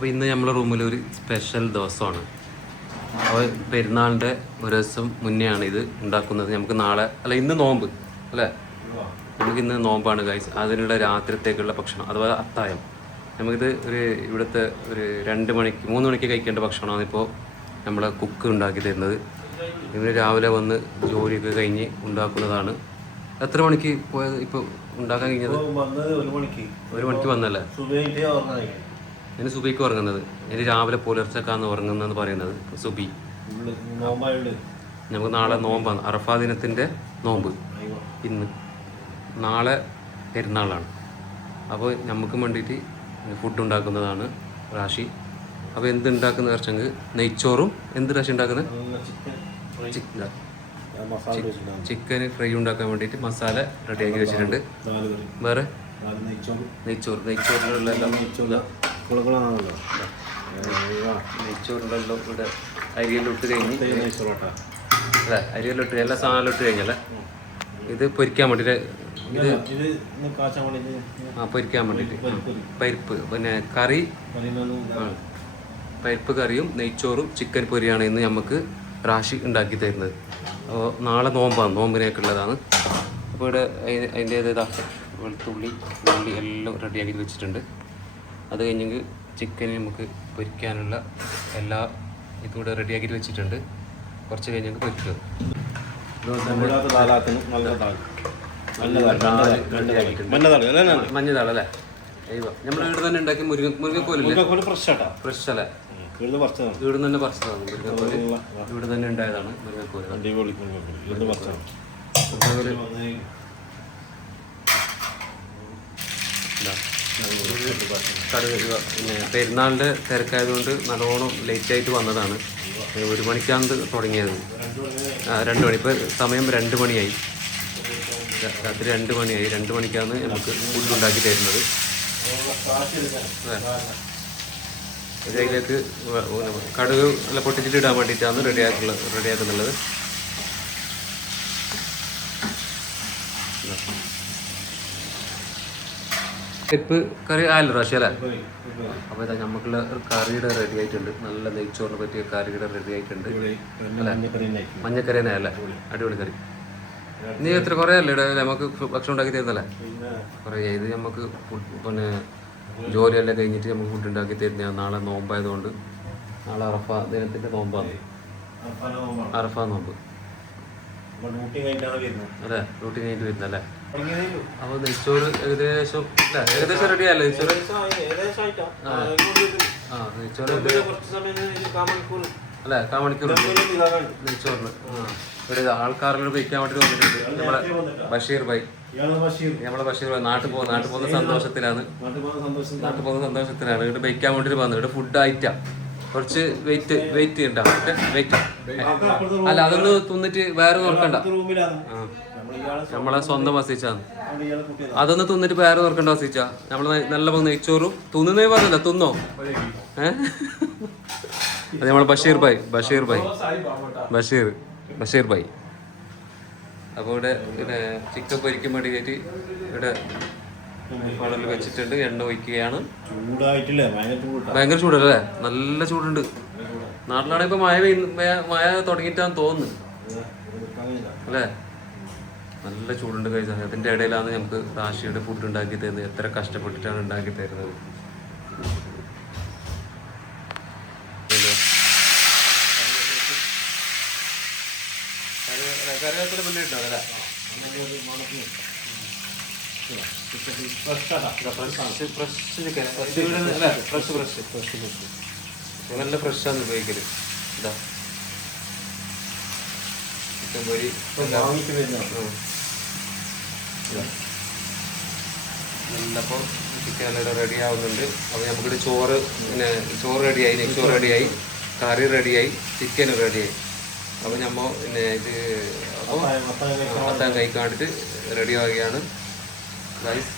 അപ്പോൾ ഇന്ന് നമ്മളെ റൂമിൽ ഒരു സ്പെഷ്യൽ ദിവസമാണ്. അപ്പോൾ പെരുന്നാളിൻ്റെ ഒരു ദിവസം മുന്നെയാണ് ഇത് ഉണ്ടാക്കുന്നത്. നമുക്ക് നാളെ അല്ല ഇന്ന് നോമ്പ് അല്ലേ, നമുക്ക് ഇന്ന് നോമ്പാണ് ഗൈസ്. അതിനുള്ള രാത്രിത്തേക്കുള്ള ഭക്ഷണം അഥവാ അത്തായം നമുക്കിത് ഇവിടുത്തെ ഒരു 2 മണിക്ക് 3 മണിക്ക് കഴിക്കേണ്ട ഭക്ഷണമാണ് ഇപ്പോൾ നമ്മളെ കുക്ക് ഉണ്ടാക്കി തരുന്നത്. ഇവർ രാവിലെ വന്ന് ജോലിയൊക്കെ കഴിഞ്ഞ് ഉണ്ടാക്കുന്നതാണ്. എത്ര മണിക്ക് പോയത് ഇപ്പോൾ ഉണ്ടാക്കാൻ കഴിഞ്ഞത്? 1 മണിക്ക് വന്നല്ലേ? ഇനി സുബിക്ക് ഉറങ്ങുന്നത്, ഇനി രാവിലെ പുലർച്ചക്കാന്ന് ഉറങ്ങുന്നതെന്ന് പറയുന്നത് സുബി. നമുക്ക് നാളെ നോമ്പാണ്, അറഫാ ദിനത്തിൻ്റെ നോമ്പ്. ഇന്ന് നാളെ പെരുന്നാളാണ്. അപ്പോൾ നമുക്ക് വേണ്ടിയിട്ട് ഫുഡ് ഉണ്ടാക്കുന്നതാണ് റാഷി. അപ്പോൾ എന്ത് ഉണ്ടാക്കുന്ന വെച്ചെങ്കിൽ നെയ്ച്ചോറും എന്ത് റാഷി ഉണ്ടാക്കുന്നത് ചിക്കൻ ഫ്രൈ ഉണ്ടാക്കാൻ വേണ്ടിയിട്ട് മസാല റെഡിയാക്കി വെച്ചിട്ടുണ്ട്. വേറെ നെയ്ച്ചോറിനുള്ള നെയ്ച്ചോറിൻ്റെ ഇവിടെ അരിയെല്ലാം ഇട്ട് കഴിഞ്ഞ് അല്ലേ, അരിയെല്ലാം ഇട്ട് എല്ലാ സാധനമെല്ലാം ഇട്ട് കഴിഞ്ഞല്ലേ. ഇത് പൊരിക്കാൻ വേണ്ടിയിട്ട് പൊരിക്കാൻ വേണ്ടിയിട്ട് പരിപ്പ് പിന്നെ കറി, പരിപ്പ് കറിയും നെയ്ച്ചോറും ചിക്കൻ പൊരിയാണ് ഇന്ന് നമുക്ക് റാഷി ഉണ്ടാക്കി തരുന്നത്. അപ്പോൾ നാളെ നോമ്പാണ്, നോമ്പിനേക്കുള്ളതാണ്. അപ്പോൾ ഇവിടെ അതിൻ്റേതാ വെളുത്തുള്ളി ഉള്ളി എല്ലാം റെഡിയാക്കി വെച്ചിട്ടുണ്ട്. അത് കഴിഞ്ഞെങ്കിൽ ചിക്കന് നമുക്ക് പൊരിക്കാനുള്ള എല്ലാ ഇതുകൂടെ റെഡിയാക്കിയിട്ട് വെച്ചിട്ടുണ്ട്. കുറച്ച് കഴിഞ്ഞെങ്കിൽ പൊരിക്കുക. മഞ്ഞതാളല്ലേ നമ്മൾ ഇവിടെ തന്നെ ഉണ്ടാക്കി മുരിങ്ങക്കോലല്ലേ, ഫ്രഷ് അല്ലേ, ഇവിടെ തന്നെ പറിച്ചതാണ് മുരിങ്ങക്കോല്. ഇവിടെ തന്നെ ഉണ്ടായതാണ് മുരിങ്ങക്കോല്. പിന്നെ പെരുന്നാളിൻ്റെ തിരക്കായതുകൊണ്ട് നല്ലോണം ലേറ്റായിട്ട് വന്നതാണ്. 1 മണിക്കാണ് തുടങ്ങിയത്. 2 മണി, ഇപ്പോൾ സമയം 2 മണിയായി, രാത്രി 2 മണിയായി. 2 മണിക്കാണ് നമുക്ക് ഫുഡ് ഉണ്ടാക്കി തരുന്നത്. ഇതിലേക്ക് കടുക് എല്ലാം പൊട്ടിച്ചിട്ട് ഇടാൻ വേണ്ടിയിട്ടാണ് റെഡിയാക്കുന്നുള്ളത്. പരിപ്പ് കറി ആയല്ലോ റാഷി അല്ലേ? അപ്പോൾ ഇതാ നമുക്കുള്ള കറിയുടെ റെഡി ആയിട്ടുണ്ട്. നല്ല നെയ്ച്ചോറിന് പറ്റിയ കറിയുടെ റെഡി ആയിട്ടുണ്ട് അല്ലേ. മഞ്ഞക്കറി തന്നെ അല്ലേ, അടിപൊളി കറി. നീ എത്ര കുറേ അല്ലേ ഇവിടെ നമുക്ക് ഭക്ഷണം ഉണ്ടാക്കി തരുന്നല്ലേ? കുറേ ഇത് നമുക്ക് പിന്നെ ജോലിയെല്ലാം കഴിഞ്ഞിട്ട് നമുക്ക് ഫുഡ് ഉണ്ടാക്കി തരുന്നതാണ്. നാളെ നോമ്പായതുകൊണ്ട്, നാളെ അറഫാ ദിനത്തിൻ്റെ നോമ്പാണ്, അറഫാ നോമ്പ് അല്ലേ, ഡ്യൂട്ടി കഴിഞ്ഞിട്ട് വരുന്നല്ലേ. അപ്പോൾ നെയ്ച്ചോറ് ഏകദേശം റെഡി ആയല്ലോ നെയ്ച്ചോറ്. നെയ്ച്ചോറ് അല്ലേ, 1/4 മണിക്കൂർ നെയ്ച്ചോറിന്. ഇവിടെ ആൾക്കാരെല്ലാം വയ്ക്കാൻ വേണ്ടിയിട്ട് വന്നിട്ടുണ്ട്. നമ്മളെ ബഷീർ ഭായി, നമ്മളെ ബഷീർ ഭായി നാട്ടിൽ പോകുന്ന സന്തോഷത്തിലാണ്. ഇവിടെ വയ്ക്കാൻ വേണ്ടിയിട്ട് വന്നത്. ഇവിടെ ഫുഡ് ഐറ്റാ കുറച്ച് വെയിറ്റ് ഉണ്ടാവും. അല്ല അതൊന്ന് തിന്നിട്ട് വേറെ നോക്കണ്ട, നമ്മളെ സ്വന്തം വസിച്ചാണ്. അതൊന്ന് തിന്നിട്ട് വേറെ നോക്കണ്ട വസിച്ച. നമ്മള് നല്ല നെയ്ച്ചോറും തിന്നുന്നേ പറഞ്ഞില്ല, തിന്നോ അത് നമ്മളെ ബഷീർ ഭായി. അപ്പോൾ ഇവിടെ പിന്നെ ചിക്കൻ പൊരിക്കാൻ വേണ്ടിയിട്ട് ഇവിടെ പടൽ വെച്ചിട്ടുണ്ട്. എണ്ണ ഒഴിക്കുകയാണ്. ഭയങ്കര ചൂടല്ലേ, നല്ല ചൂടുണ്ട്. നാട്ടിലാണെങ്കിൽ ഇപ്പൊ മഴ തുടങ്ങിയിട്ടാന്ന് തോന്നുന്നു അല്ലേ. നല്ല ചൂടുണ്ട് കഴിച്ച. അതിൻ്റെ ഇടയിലാണ് നമുക്ക് റാഷിയുടെ ഫുഡ് ഉണ്ടാക്കി തരുന്നത്. എത്ര കഷ്ടപ്പെട്ടിട്ടാണ് ഉണ്ടാക്കി തരുന്നത്. കറിവേപ്പില പിന്നെ ഇട്ടാണല്ലേ. നല്ല ഫ്രഷാണ് ഉപയോഗിക്കല്. ഇതാ ചിക്കൻ പൊരി നല്ലപ്പോൾ ചിക്കൻ എല്ലാം റെഡി ആവുന്നുണ്ട്. അപ്പോൾ നമുക്കിവിടെ ചോറ് റെഡിയായി, നെയ്ച്ചോറ് റെഡിയായി, കറി റെഡിയായി, ചിക്കൻ റെഡിയായി. അപ്പോൾ നമ്മൾ പിന്നെ ഇത് അത്താൻ കഴിക്കാൻ വേണ്ടിയിട്ട് റെഡി ആവുകയാണ് ഗൈസ്.